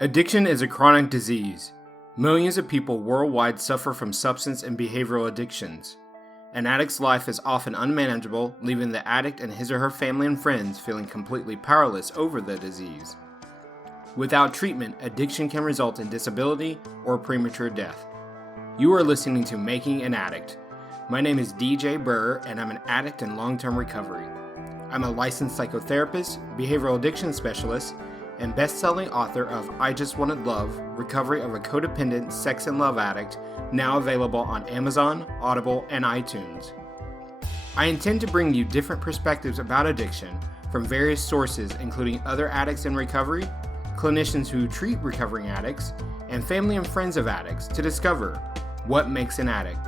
Addiction is a chronic disease. Millions of people worldwide suffer from substance and behavioral addictions. An addict's life is often unmanageable, leaving the addict and his or her family and friends feeling completely powerless over the disease. Without treatment, addiction can result in disability or premature death. You are listening to Making an Addict. My name is DJ Burr, and I'm an addict in long-term recovery. I'm a licensed psychotherapist, behavioral addiction specialist, and best-selling author of I Just Wanted Love, Recovery of a Codependent Sex and Love Addict, now available on Amazon, Audible, and iTunes. I intend to bring you different perspectives about addiction from various sources, including other addicts in recovery, clinicians who treat recovering addicts, and family and friends of addicts to discover what makes an addict.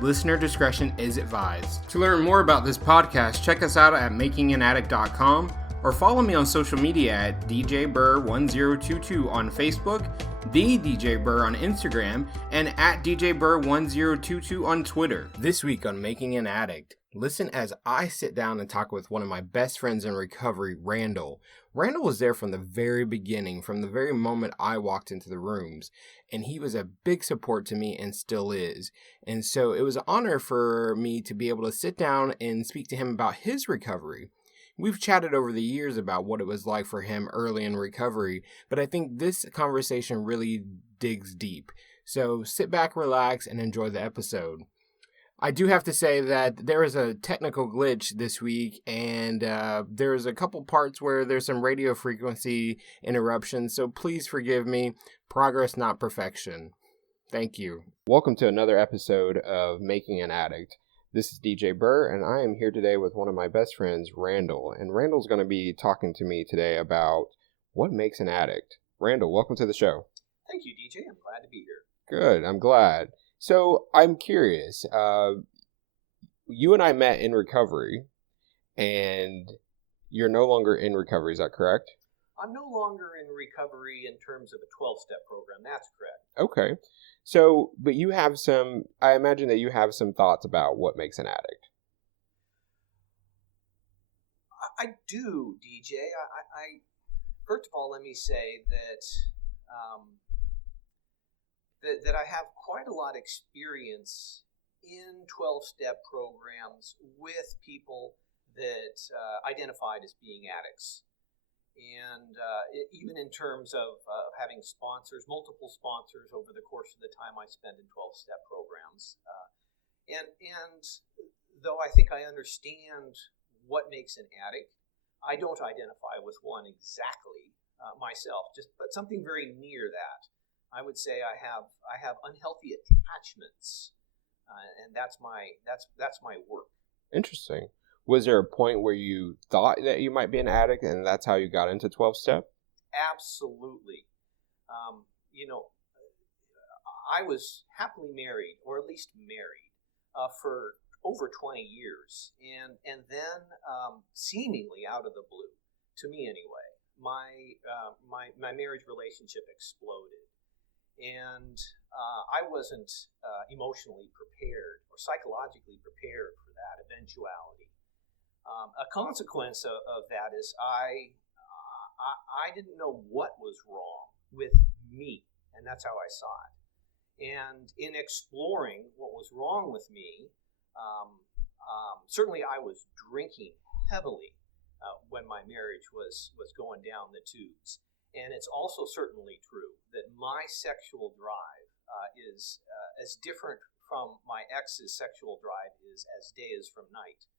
Listener discretion is advised. To learn more about this podcast, check us out at makinganaddict.com or follow me on social media at DJBurr1022 on Facebook, The DJ Burr on Instagram, and at DJBurr1022 on Twitter. This week on Making an Addict, listen as I sit down and talk with one of my best friends in recovery, Randal. Randal was there from the very beginning, from the very moment I walked into the rooms, and he was a big support to me and still is. And so it was an honor for me to be able to sit down and speak to him about his recovery. We've chatted over the years about what it was like for him early in recovery, but I think this conversation really digs deep. So sit back, relax, and enjoy the episode. I do have to say that there is a technical glitch this week, and there's a couple parts where there's some radio frequency interruptions, so please forgive me. Progress, not perfection. Thank you. Welcome to another episode of Making an Addict. This is DJ Burr, and I am here today with one of my best friends, Randal. And Randal's going to be talking to me today about what makes an addict. Randal, welcome to the show. Thank you, DJ. I'm glad to be here. Good. I'm glad. So I'm curious. You and I met in recovery, and you're no longer in recovery. Is that correct? I'm no longer in recovery in terms of a 12-step program. That's correct. Okay. So, but you have I imagine that you have some thoughts about what makes an addict. I do, DJ. First of all, let me say that that I have quite a lot of experience in 12-step programs with people that identified as being addicts. And even in terms of having sponsors, multiple sponsors over the course of the time I spend in 12-step programs. And though I think I understand what makes an addict, I don't identify with one exactly myself, but something very near that. I would say I have unhealthy attachments, and that's my work. Interesting. Was there a point where you thought that you might be an addict, and that's how you got into 12-step? Absolutely. I was happily married, or at least married, for over 20 years, and then seemingly out of the blue, to me anyway, my marriage relationship exploded, and I wasn't emotionally prepared or psychologically prepared for that eventuality. A consequence of that is I didn't know what was wrong with me, and that's how I saw it. And in exploring what was wrong with me, certainly I was drinking heavily when my marriage was going down the tubes. And it's also certainly true that my sexual drive is as different from my ex's sexual drive is as day is from night.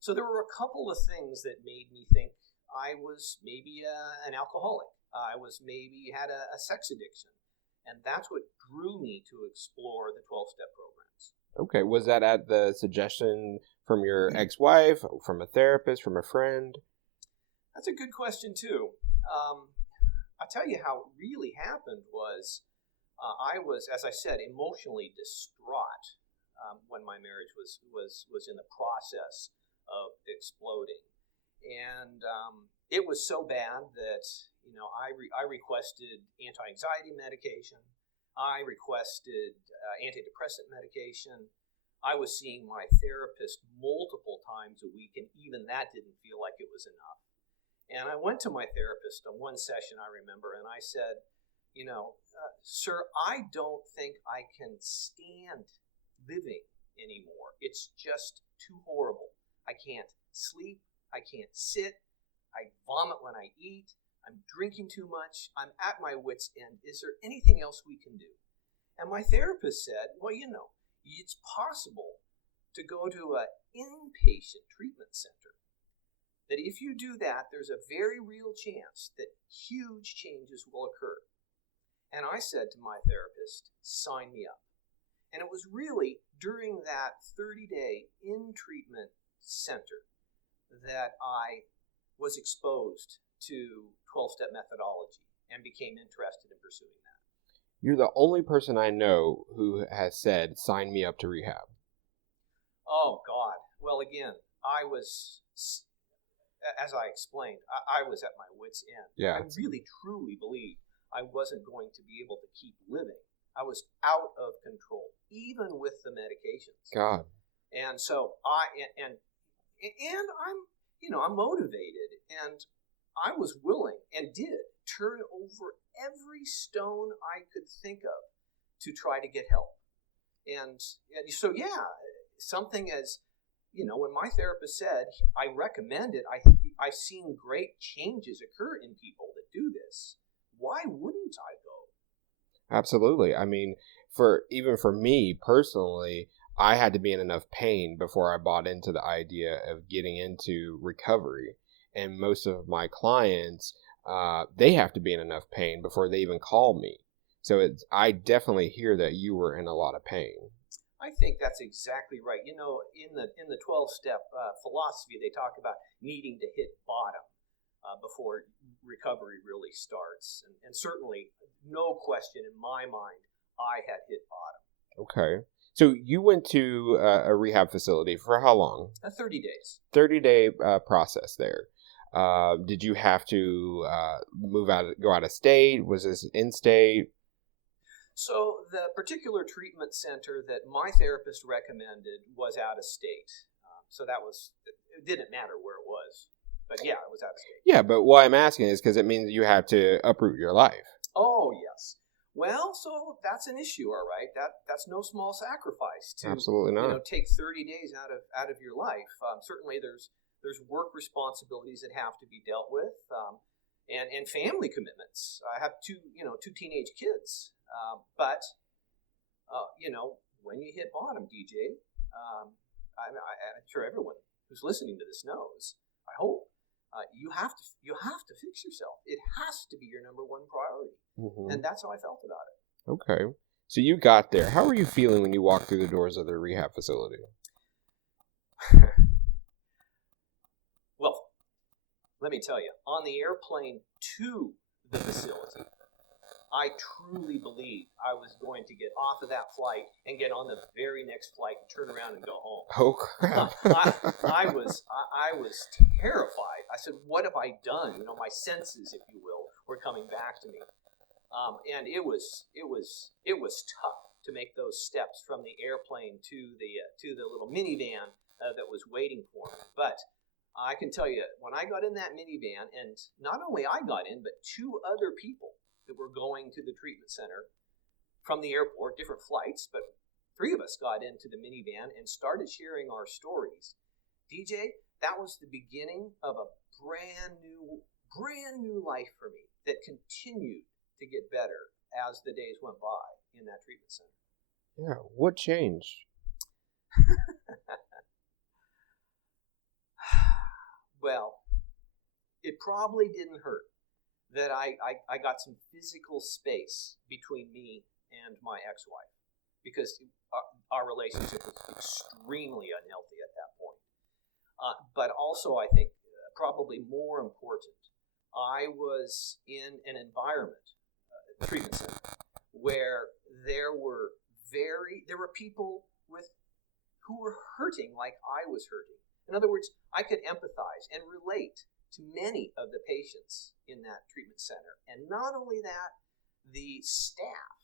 So there were a couple of things that made me think I was maybe an alcoholic. I was maybe had a sex addiction. And that's what drew me to explore the 12-step programs. Okay. Was that at the suggestion from your ex-wife, from a therapist, from a friend? That's a good question, too. I'll tell you how it really happened was I was, as I said, emotionally distraught when my marriage was in the process of exploding, and it was so bad that I requested anti-anxiety medication, I requested antidepressant medication. I was seeing my therapist multiple times a week, and even that didn't feel like it was enough. And I went to my therapist on one session, I remember, and I said, Sir, I don't think I can stand living anymore. It's just too horrible. I can't sleep. I can't sit. I vomit when I eat. I'm drinking too much. I'm at my wit's end. Is there anything else we can do? And my therapist said, well, it's possible to go to an inpatient treatment center. That if you do that, there's a very real chance that huge changes will occur. And I said to my therapist, sign me up. And it was really during that 30-day in-treatment center that I was exposed to 12-step methodology and became interested in pursuing that. You're the only person I know who has said, sign me up to rehab. Oh, God. Well, again, I was, as I explained, I was at my wit's end. Yeah. I really, truly believed I wasn't going to be able to keep living. I was out of control, even with the medications. God. And so I'm motivated, and I was willing and did turn over every stone I could think of to try to get help. And so, something as, when my therapist said, I recommend it, I've seen great changes occur in people that do this. Why wouldn't I go? Absolutely. I mean, even for me personally, I had to be in enough pain before I bought into the idea of getting into recovery. And most of my clients, they have to be in enough pain before they even call me. So I definitely hear that you were in a lot of pain. I think that's exactly right. In the 12-step philosophy, they talk about needing to hit bottom before recovery really starts. And certainly, no question in my mind, I had hit bottom. Okay. So you went to a rehab facility for how long? 30 days. 30-day process there. Did you have to go out of state? Was this in-state? So the particular treatment center that my therapist recommended was out of state. So it didn't matter where it was. But yeah, it was out of state. Yeah, but why I'm asking is because it means you have to uproot your life. Oh, yes. Well, so that's an issue, all right. That's no small sacrifice to absolutely not. Take 30 days out of your life. Certainly, there's work responsibilities that have to be dealt with, and family commitments. I have two teenage kids, but when you hit bottom, DJ, I'm sure everyone who's listening to this knows. I hope you have to fix yourself. It has to be your number one priority. Mm-hmm. And that's how I felt about it. Okay. So you got there. How were you feeling when you walked through the doors of the rehab facility? Well, let me tell you, on the airplane to the facility, I truly believed I was going to get off of that flight and get on the very next flight and turn around and go home. Oh, crap. I was terrified. I said, what have I done? My senses, if you will, were coming back to me. And it was tough to make those steps from the airplane to the little minivan that was waiting for me. But I can tell you, when I got in that minivan, and not only I got in, but two other people that were going to the treatment center from the airport, different flights, but three of us got into the minivan and started sharing our stories. DJ, that was the beginning of a brand new life for me that continued to get better as the days went by in that treatment center. Yeah, what changed? Well, it probably didn't hurt that I got some physical space between me and my ex-wife, because our relationship was extremely unhealthy at that point. But also, I think, probably more important, I was in an environment, treatment center, where there were people who were hurting like I was hurting. In other words, I could empathize and relate to many of the patients in that treatment center. And not only that, the staff,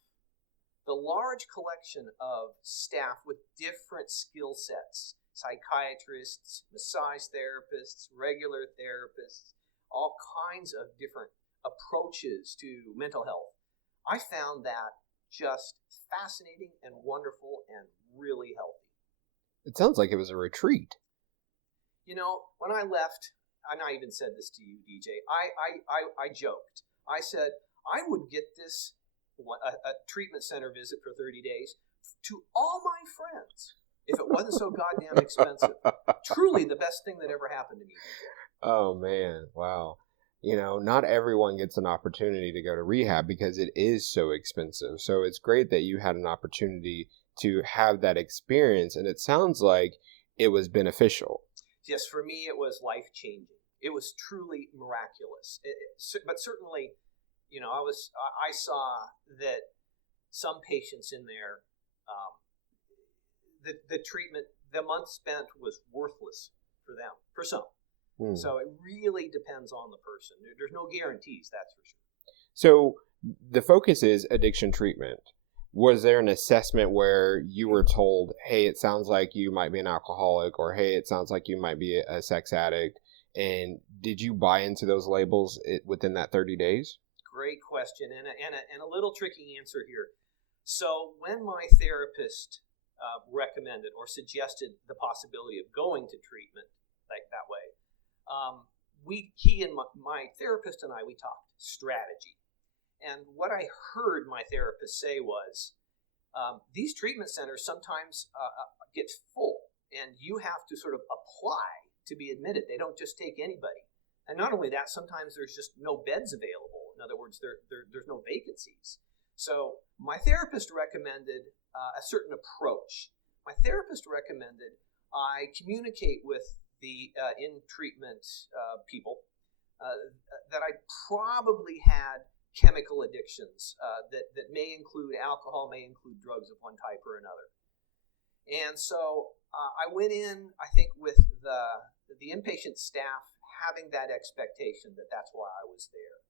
the large collection of staff with different skill sets, psychiatrists, massage therapists, regular therapists, all kinds of different approaches to mental health. I found that just fascinating and wonderful and really healthy. It sounds like it was a retreat. When I left, and I even said this to you, DJ, I joked. I said, I would get this a treatment center visit for 30 days to all my friends if it wasn't so goddamn expensive. Truly the best thing that ever happened to me. Oh, man. Wow. Not everyone gets an opportunity to go to rehab because it is so expensive. So it's great that you had an opportunity to have that experience, and it sounds like it was beneficial. Yes, for me it was life-changing. It was truly miraculous. But certainly, I saw that some patients in there, the treatment, the month spent was worthless for them, for some. So it really depends on the person. There's no guarantees, that's for sure. So the focus is addiction treatment. Was there an assessment where you were told, hey, it sounds like you might be an alcoholic, or hey, it sounds like you might be a sex addict? And did you buy into those labels within that 30 days? Great question, and a little tricky answer here. So when my therapist recommended or suggested the possibility of going to treatment like that way, he and my therapist and I, we talked strategy. And what I heard my therapist say was, these treatment centers sometimes get full, and you have to sort of apply to be admitted. They don't just take anybody. And not only that, sometimes there's just no beds available. In other words, there's no vacancies. So my therapist recommended a certain approach. My therapist recommended I communicate with the in-treatment people that I probably had chemical addictions that may include alcohol, may include drugs of one type or another. And so I went in, I think, with the inpatient staff having that expectation that that's why I was there.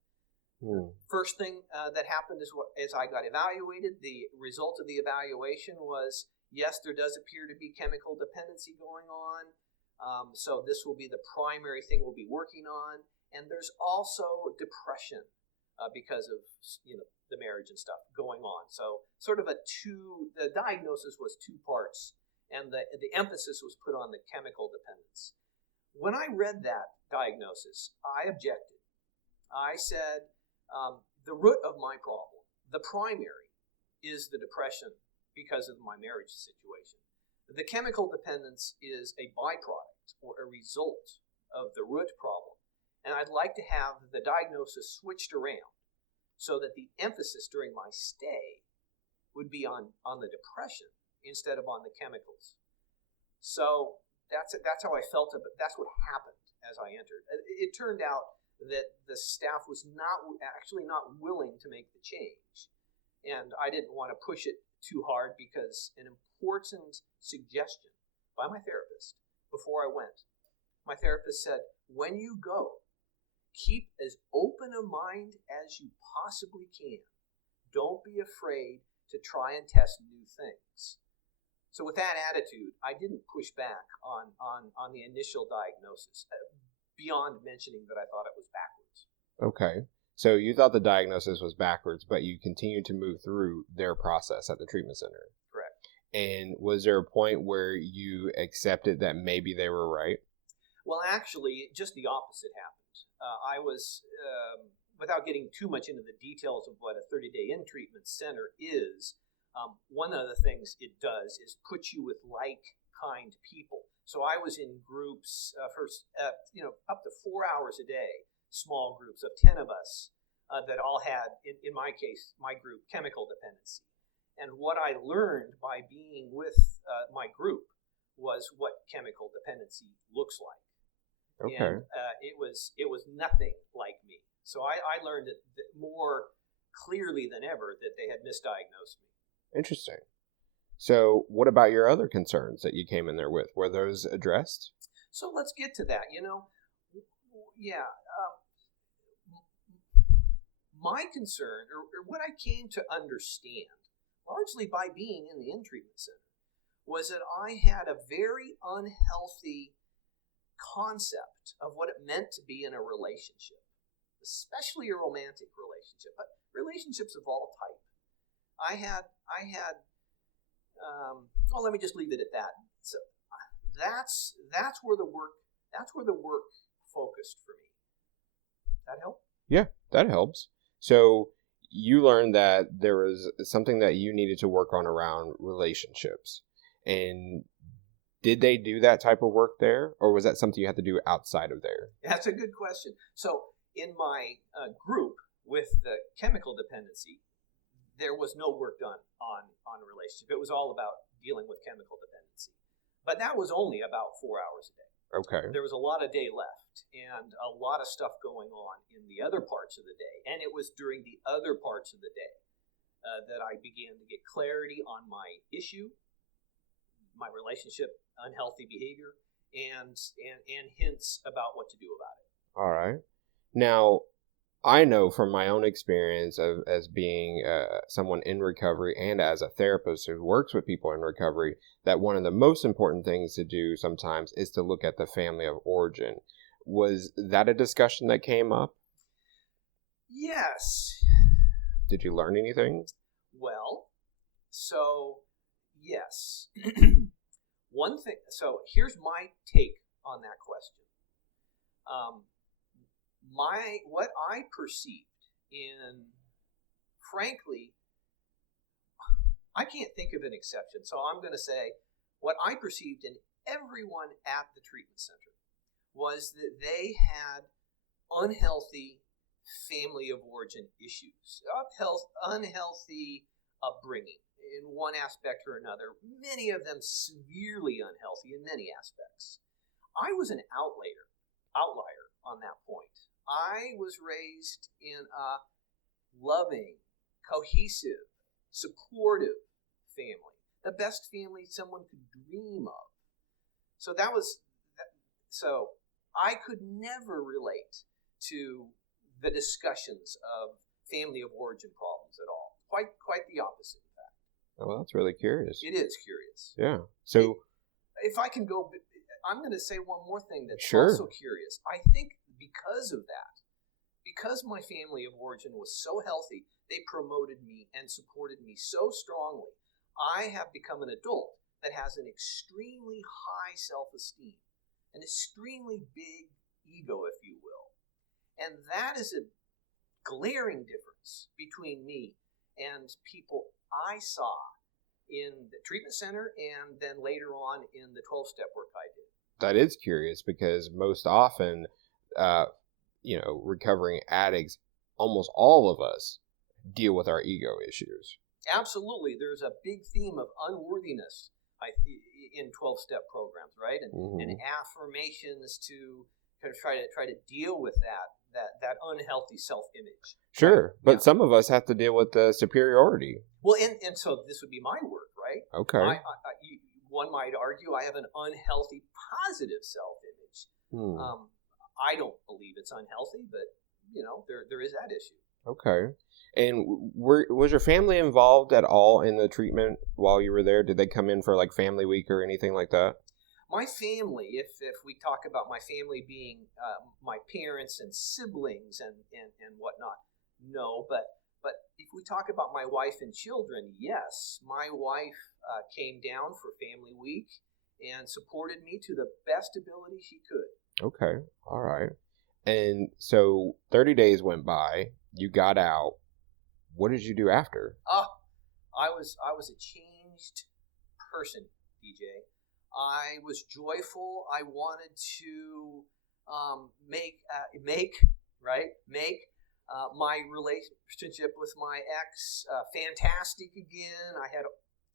First thing that happened is I got evaluated. The result of the evaluation was, yes, there does appear to be chemical dependency going on. So this will be the primary thing we'll be working on. And there's also depression because of the marriage and stuff going on. So sort of the diagnosis was two parts, and the emphasis was put on the chemical dependence. When I read that diagnosis, I objected. I said, the root of my problem, the primary, is the depression because of my marriage situation. The chemical dependence is a byproduct or a result of the root problem. And I'd like to have the diagnosis switched around so that the emphasis during my stay would be on the depression instead of on the chemicals. So that's how I felt. That's what happened as I entered. It turned out that the staff was not willing to make the change. And I didn't want to push it too hard because an important suggestion by my therapist before I went, my therapist said, when you go, keep as open a mind as you possibly can. Don't be afraid to try and test new things. So with that attitude, I didn't push back on the initial diagnosis, beyond mentioning that I thought it was backwards. Okay. So you thought the diagnosis was backwards, but you continued to move through their process at the treatment center. Correct. And was there a point where you accepted that maybe they were right? Well, actually, just the opposite happened. I was, without getting too much into the details of what a 30-day in-treatment center is, one of the things it does is put you with like-kind people. So I was in groups up to 4 hours a day, small groups of 10 of us that all had, in my case, my group, chemical dependency. And what I learned by being with my group was what chemical dependency looks like. Okay. And it was nothing like me. So I learned it more clearly than ever that they had misdiagnosed me. Interesting. So what about your other concerns that you came in there with? Were those addressed? So let's get to that. My concern, or what I came to understand, largely by being in the in-treatment center, was that I had a very unhealthy concept of what it meant to be in a relationship. especially a romantic relationship, but relationships of all type. I had. Well, let me just leave it at that. So that's where the work focused for me. That help? Yeah, that helps. So you learned that there was something that you needed to work on around relationships. And did they do that type of work there? Or was that something you had to do outside of there? That's a good question. So in my group with the chemical dependency, there was no work done on a relationship. It was all about dealing with chemical dependency. But that was only about 4 hours a day. Okay. There was a lot of day left and a lot of stuff going on in the other parts of the day. And it was during the other parts of the day that I began to get clarity on my issue, my relationship, unhealthy behavior, and hints about what to do about it. All right. Now, I know from my own experience as being someone in recovery and as a therapist who works with people in recovery, that one of the most important things to do sometimes is to look at the family of origin. Was that a discussion that came up? Yes. Did you learn anything? Well, so yes. One thing. So here's my take on that question. What I perceived in, frankly, I can't think of an exception. So I'm going to say what I perceived in everyone at the treatment center was that they had unhealthy family of origin issues, unhealthy upbringing in one aspect or another, many of them severely unhealthy in many aspects. I was an outlier on that point. I was raised in a loving, cohesive, supportive family, the best family someone could dream of. So so I could never relate to the discussions of family of origin problems at all. Quite the opposite, in fact. Oh, well, that's really curious. It is curious. Yeah. So if I can go, I'm going to say one more thing that's sure. also curious. I think because of that, because my family of origin was so healthy, they promoted me and supported me so strongly, I have become an adult that has an extremely high self-esteem, an extremely big ego, if you will. And that is a glaring difference between me and people I saw in the treatment center and then later on in the 12-step work I did. That is curious because most often, recovering addicts, almost all of us deal with our ego issues. Absolutely. There's a big theme of unworthiness in 12-step programs, right? And affirmations to kind of try to deal with that unhealthy self-image. Sure, right? but some of us have to deal with the superiority. Well, and so this would be my work, right? Okay. One might argue I have an unhealthy positive self-image. I don't believe it's unhealthy, but there is that issue. Okay. And was your family involved at all in the treatment while you were there? Did they come in for like family week or anything like that? My family, if we talk about my family being my parents and siblings and whatnot, no. But if we talk about my wife and children, yes. My wife came down for family week and supported me to the best ability she could. Okay. All right. And so 30 days went by. You got out. What did you do after? I was a changed person, DJ. I was joyful. I wanted to make my relationship with my ex fantastic again. I had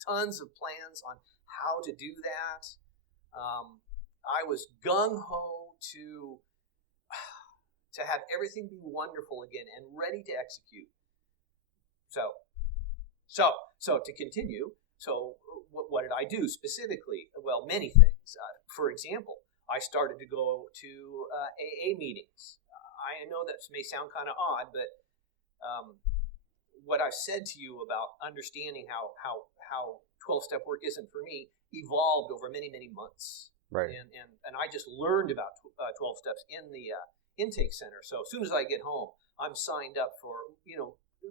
tons of plans on how to do that. I was gung-ho to have everything be wonderful again and ready to execute. So to continue, what did I do specifically? Well, many things. For example, I started to go to AA meetings. I know that may sound kind of odd, but what I've said to you about understanding how 12-step work isn't for me evolved over many, many months. Right. And I just learned about 12 steps in intake center. So as soon as I get home, I'm signed up for,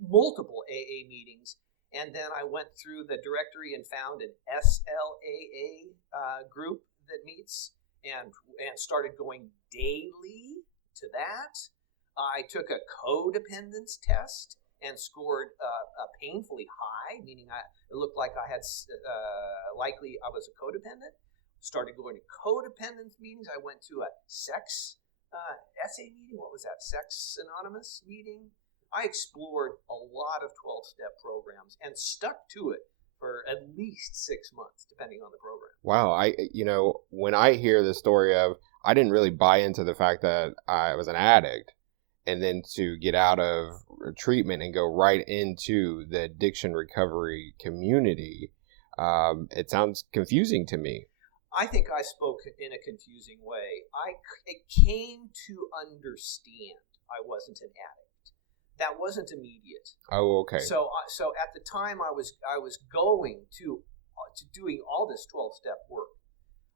multiple AA meetings. And then I went through the directory and found an SLAA group that meets and started going daily to that. I took a codependence test and scored painfully high, meaning it looked like I had likely I was a codependent. Started going to codependence meetings. I went to a sex SA meeting. What was that? Sex Anonymous meeting. I explored a lot of 12-step programs and stuck to it for at least 6 months, depending on the program. Wow. When I hear the story of, I didn't really buy into the fact that I was an addict, and then to get out of treatment and go right into the addiction recovery community, it sounds confusing to me. I think I spoke in a confusing way. I came to understand I wasn't an addict. That wasn't immediate. Oh, okay. So at the time I was going to doing all this 12-step work,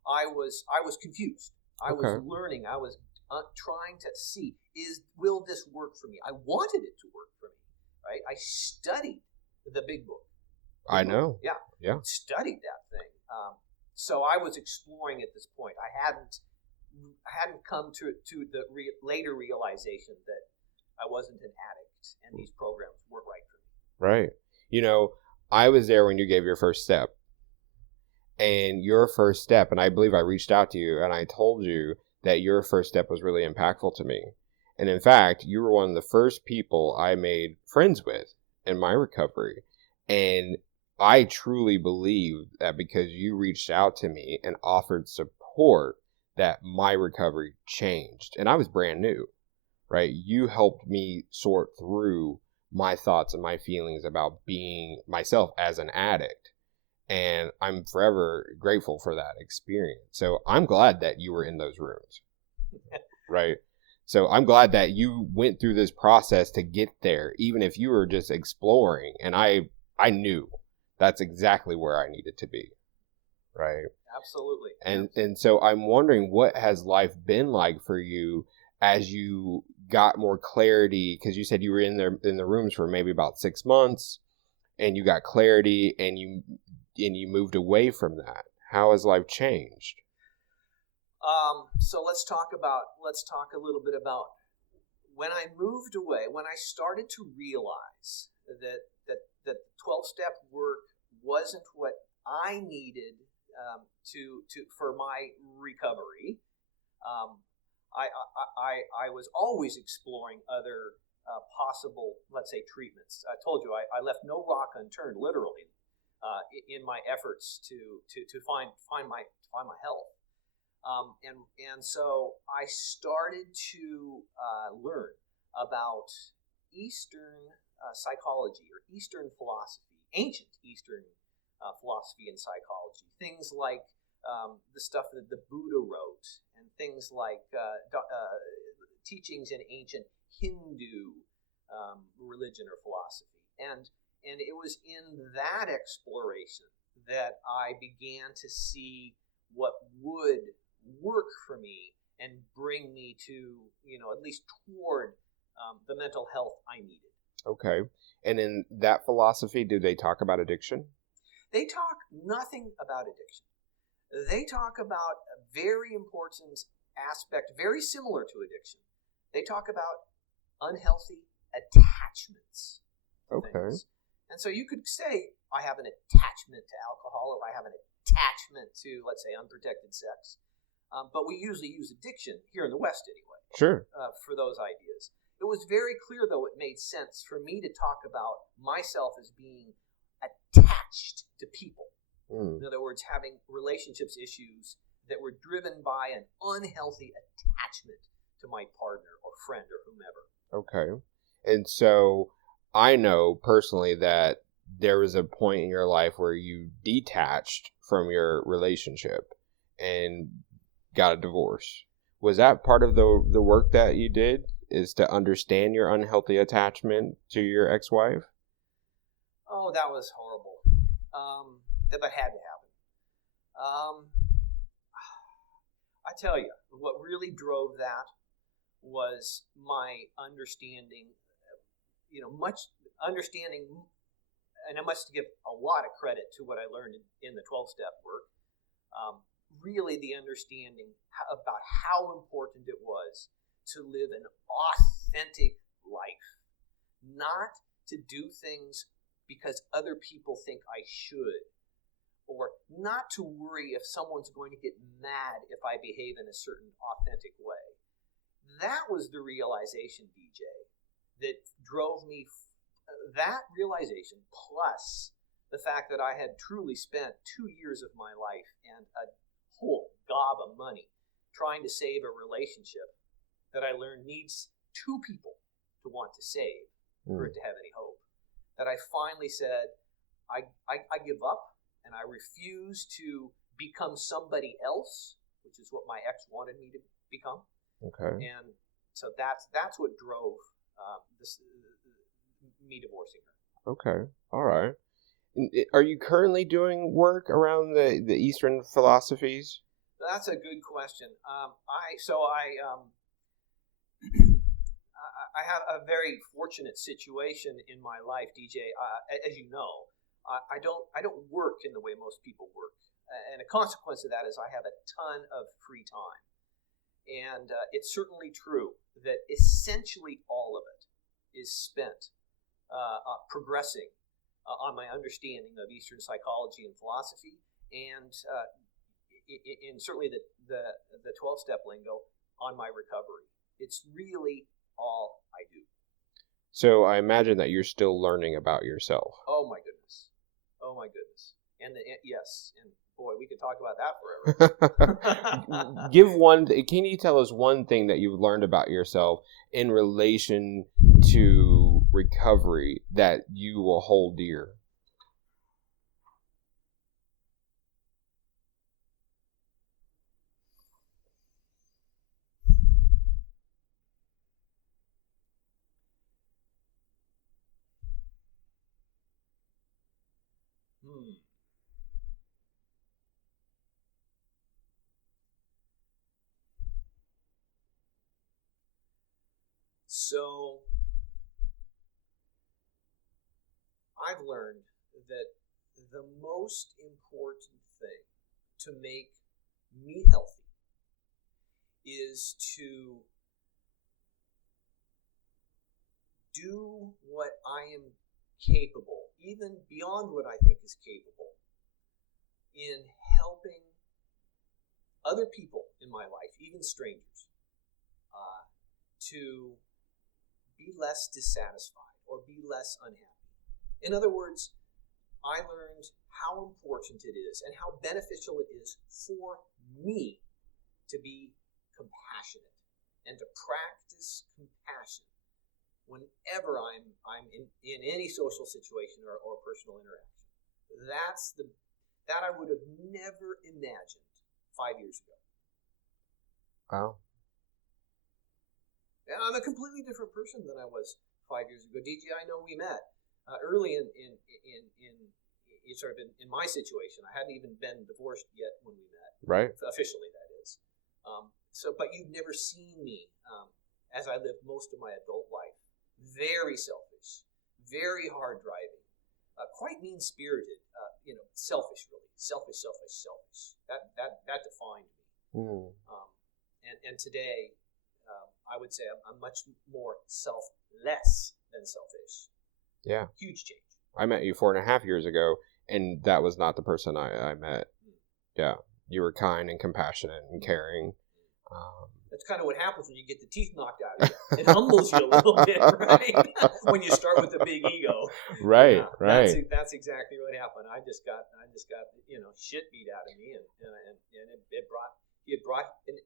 I was confused. I was learning. I was trying to see, will this work for me? I wanted it to work for me, right? I studied the big book. I know. Yeah. Studied that thing. So I was exploring at this point. I hadn't come to the later realization that I wasn't an addict, and these programs weren't right for me. Right. I was there when you gave your first step. And your first step, and I believe I reached out to you and I told you that your first step was really impactful to me. And in fact, you were one of the first people I made friends with in my recovery. And I truly believe that because you reached out to me and offered support, that my recovery changed. And I was brand new, right? You helped me sort through my thoughts and my feelings about being myself as an addict. And I'm forever grateful for that experience. So I'm glad that you were in those rooms, right? So I'm glad that you went through this process to get there, even if you were just exploring. And I knew that's exactly where I needed to be, right? Absolutely. And so I'm wondering, what has life been like for you as you got more clarity? Because you said you were in the rooms for maybe about 6 months, and you got clarity, and you moved away from that. How has life changed? So let's talk a little bit about when I moved away, when I started to realize that 12-step work wasn't what I needed for my recovery. I was always exploring other possible, let's say, treatments. I told you I left no rock unturned, literally, in my efforts to find my health. And so I started to learn about Eastern psychology or Eastern philosophy, ancient Eastern philosophy and psychology. Things like the stuff that the Buddha wrote, and things like teachings in ancient Hindu religion or philosophy. And it was in that exploration that I began to see what would work for me and bring me to, at least toward the mental health I needed. Okay. And in that philosophy, do they talk about addiction? They talk nothing about addiction. They talk about a very important aspect, very similar to addiction. They talk about unhealthy attachments. Okay. Things. And so you could say, I have an attachment to alcohol, or I have an attachment to, let's say, unprotected sex. But we usually use addiction, here in the West anyway, sure, for those ideas. It was very clear, though, it made sense for me to talk about myself as being attached to people. In other words, having relationships issues that were driven by an unhealthy attachment to my partner or friend or whomever. Okay. And so I know personally that there was a point in your life where you detached from your relationship and got a divorce. Was that part of the work that you did, is to understand your unhealthy attachment to your ex-wife? Oh, that was horrible. That had to happen. I tell you, what really drove that was my understanding, much understanding, and I must give a lot of credit to what I learned in the 12-step work, really the understanding about how important it was to live an authentic life, not to do things because other people think I should, or not to worry if someone's going to get mad if I behave in a certain authentic way. That was the realization, DJ, that drove me, that realization plus the fact that I had truly spent 2 years of my life and a whole gob of money trying to save a relationship that I learned needs two people to want to save for it to have any hope. That I finally said, I give up and I refuse to become somebody else, which is what my ex wanted me to become. Okay. And so that's what drove me divorcing her. Okay. All right. Are you currently doing work around the Eastern philosophies? That's a good question. I have a very fortunate situation in my life, DJ. As you know, I don't work in the way most people work, and a consequence of that is I have a ton of free time. And it's certainly true that essentially all of it is spent progressing on my understanding of Eastern psychology and philosophy, and in certainly the 12-step lingo on my recovery. It's really all I do. So I imagine that you're still learning about yourself. Oh my goodness. And yes, and boy, we could talk about that forever. Can you tell us one thing that you've learned about yourself in relation to recovery that you will hold dear? So, I've learned that the most important thing to make me healthy is to do what I am capable, even beyond what I think is capable, in helping other people in my life, even strangers, to be less dissatisfied or be less unhappy. In other words, I learned how important it is and how beneficial it is for me to be compassionate and to practice compassion whenever I'm in any social situation or personal interaction. That I would have never imagined 5 years ago. Wow. And I'm a completely different person than I was 5 years ago. DJ, I know we met early in my situation. I hadn't even been divorced yet when we met. Right. Officially, that is. But you've never seen me as I lived most of my adult life. Very selfish, very hard driving, quite mean spirited. Selfish, really. Selfish. That defined me. And today, I would say I'm much more selfless than selfish. Yeah. Huge change. I met you 4.5 years ago, and that was not the person I met. Yeah. You were kind and compassionate and caring. That's kind of what happens when you get the teeth knocked out of you. It humbles you a little bit, right? When you start with a big ego. Right, yeah, right. That's exactly what happened. I just got shit beat out of me, and it brought an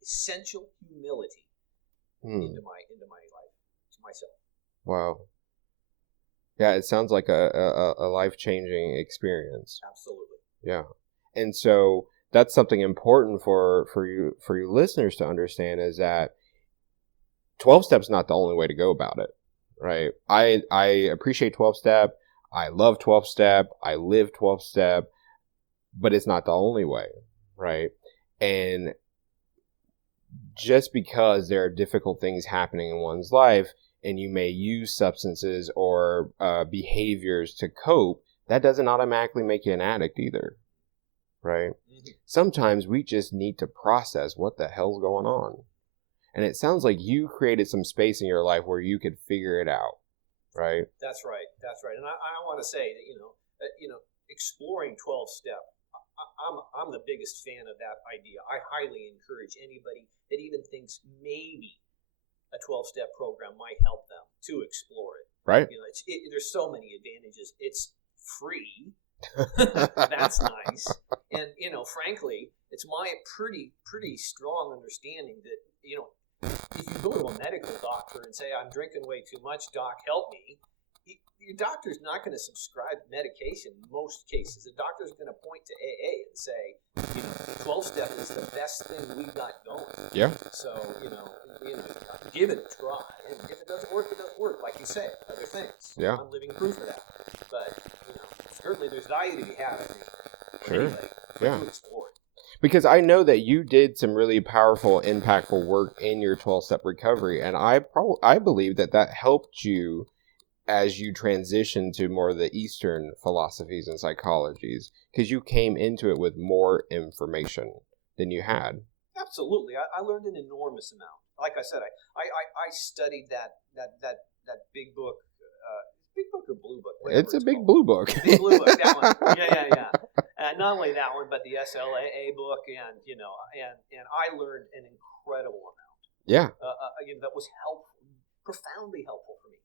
essential humility into my life, to myself. Wow. Yeah, it sounds like a life-changing experience. Absolutely. Yeah. And so that's something important for you listeners to understand, is that 12-step's not the only way to go about it, right? I appreciate 12-step. I love 12-step. I live 12-step, but it's not the only way, right? And just because there are difficult things happening in one's life and you may use substances or behaviors to cope, that doesn't automatically make you an addict either, right? Mm-hmm. Sometimes we just need to process what the hell's going on. And it sounds like you created some space in your life where you could figure it out, right? That's right. And I want to say that, exploring 12-step, I'm the biggest fan of that idea. I highly encourage anybody that even thinks maybe a 12-step program might help them to explore it. Right. There's so many advantages. It's free. That's nice. And, frankly, it's my pretty strong understanding that, if you go to a medical doctor and say, I'm drinking way too much, doc, help me, your doctor's not going to subscribe medication in most cases. The doctor's going to point to AA and say, 12-step is the best thing we got going. Yeah. So, give it a try. And if it doesn't work, it doesn't work. Like you say, other things. Yeah. I'm living proof of that. But, certainly there's value to be had, I think. Sure. Anybody, yeah. To explore it. Because I know that you did some really powerful, impactful work in your 12-step recovery, and I believe that helped you as you transitioned to more of the Eastern philosophies and psychologies, because you came into it with more information than you had. Absolutely, I learned an enormous amount. Like I said, I studied that big book. Big book or blue book? It's a big blue book. Big blue book. That one. Yeah. Not only that one, but the SLAA book, and and I learned an incredible amount. Yeah. That was helpful, profoundly helpful for me.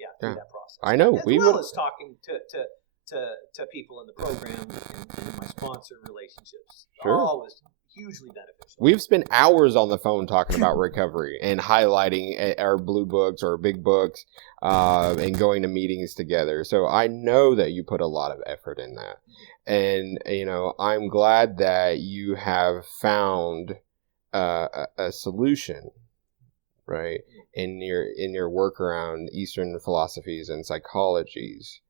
Yeah, through that process. I know. As well as talking to people in the program and my sponsor relationships. Sure. All was hugely beneficial. We've spent hours on the phone talking about recovery and highlighting our blue books or big books and going to meetings together. So I know that you put a lot of effort in that. And, I'm glad that you have found a solution, right, in your work around Eastern philosophies and psychologies.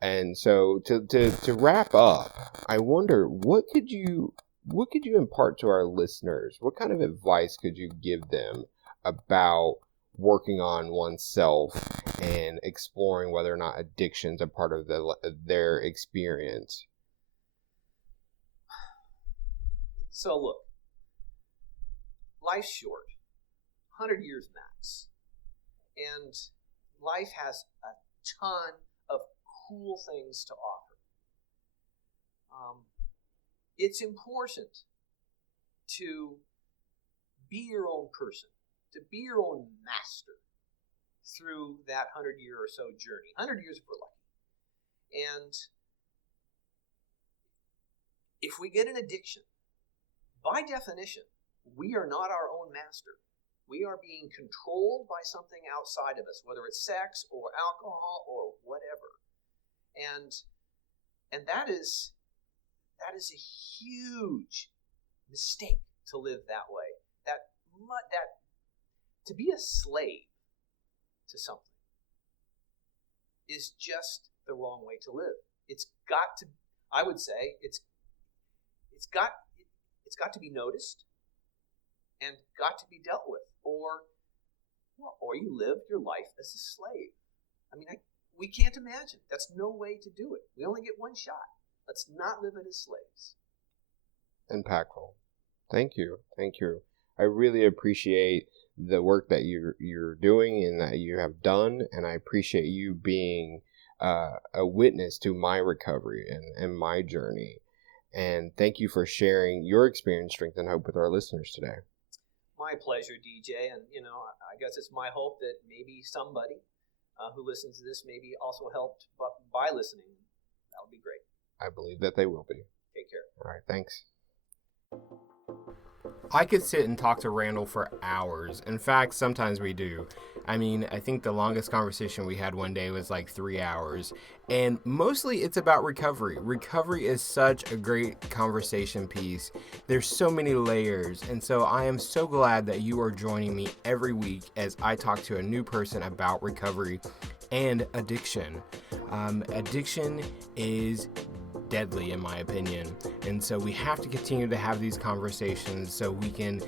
And so to wrap up, I wonder, what could you impart to our listeners? What kind of advice could you give them about working on oneself and exploring whether or not addiction's a part of their experience? So look, life's short, 100 years max, and life has a ton of cool things to offer. It's important to be your own person, to be your own master through that 100-year or so journey. 100 years if we're lucky. And if we get an addiction, by definition, we are not our own master. We are being controlled by something outside of us, whether it's sex or alcohol or whatever. And that is a huge mistake to live that way. That to be a slave to something is just the wrong way to live. It's got to, I would say, it's got to be noticed and got to be dealt with, or you live your life as a slave. I mean, we can't imagine. That's no way to do it. We only get one shot. Let's not live it as slaves. Impactful. Thank you. I really appreciate the work that you're doing and that you have done, and I appreciate you being a witness to my recovery and my journey. And thank you for sharing your experience, strength, and hope with our listeners today. My pleasure, DJ. And, I guess it's my hope that maybe somebody who listens to this may be also helped by listening. That would be great. I believe that they will be. Take care. All right. Thanks. I could sit and talk to Randal for hours. In fact, sometimes we do. I mean, I think the longest conversation we had one day was like 3 hours. And mostly it's about recovery. Recovery is such a great conversation piece. There's so many layers. And so I am so glad that you are joining me every week as I talk to a new person about recovery and addiction. Addiction is deadly, in my opinion. And so we have to continue to have these conversations so we can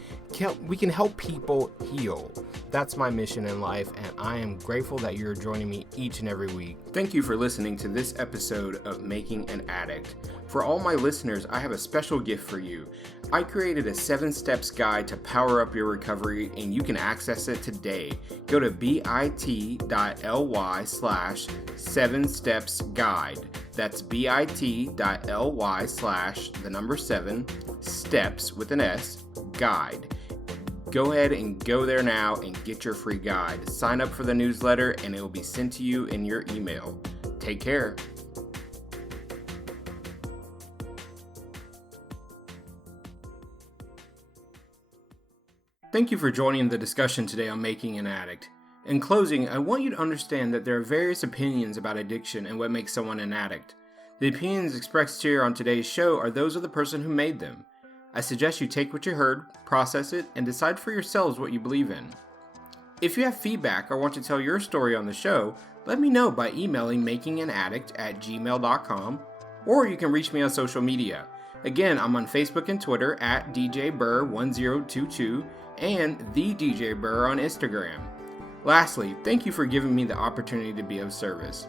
help people heal. That's my mission in life, and I am grateful that you're joining me each and every week. Thank you for listening to this episode of Making an Addict. For all my listeners, I have a special gift for you. I created a 7 steps guide to power up your recovery, and you can access it today. Go to bit.ly/7stepsguide. That's bit.ly/7 steps with an S guide. Go ahead and go there now and get your free guide. Sign up for the newsletter and it will be sent to you in your email. Take care. Thank you for joining the discussion today on Making an Addict. In closing, I want you to understand that there are various opinions about addiction and what makes someone an addict. The opinions expressed here on today's show are those of the person who made them. I suggest you take what you heard, process it, and decide for yourselves what you believe in. If you have feedback or want to tell your story on the show, let me know by emailing makinganaddict@gmail.com, or you can reach me on social media. Again, I'm on Facebook and Twitter at DJBurr1022 and the DJ Burr on Instagram. Lastly, thank you for giving me the opportunity to be of service.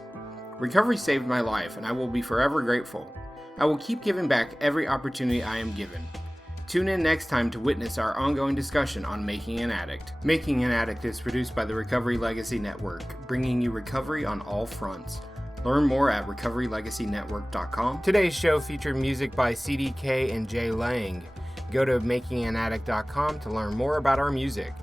Recovery saved my life, and I will be forever grateful. I will keep giving back every opportunity I am given. Tune in next time to witness our ongoing discussion on Making an Addict. Making an Addict is produced by the Recovery Legacy Network, bringing you recovery on all fronts. Learn more at recoverylegacynetwork.com. Today's show featured music by CDK and J.Lang. Go to makinganaddict.com to learn more about our music.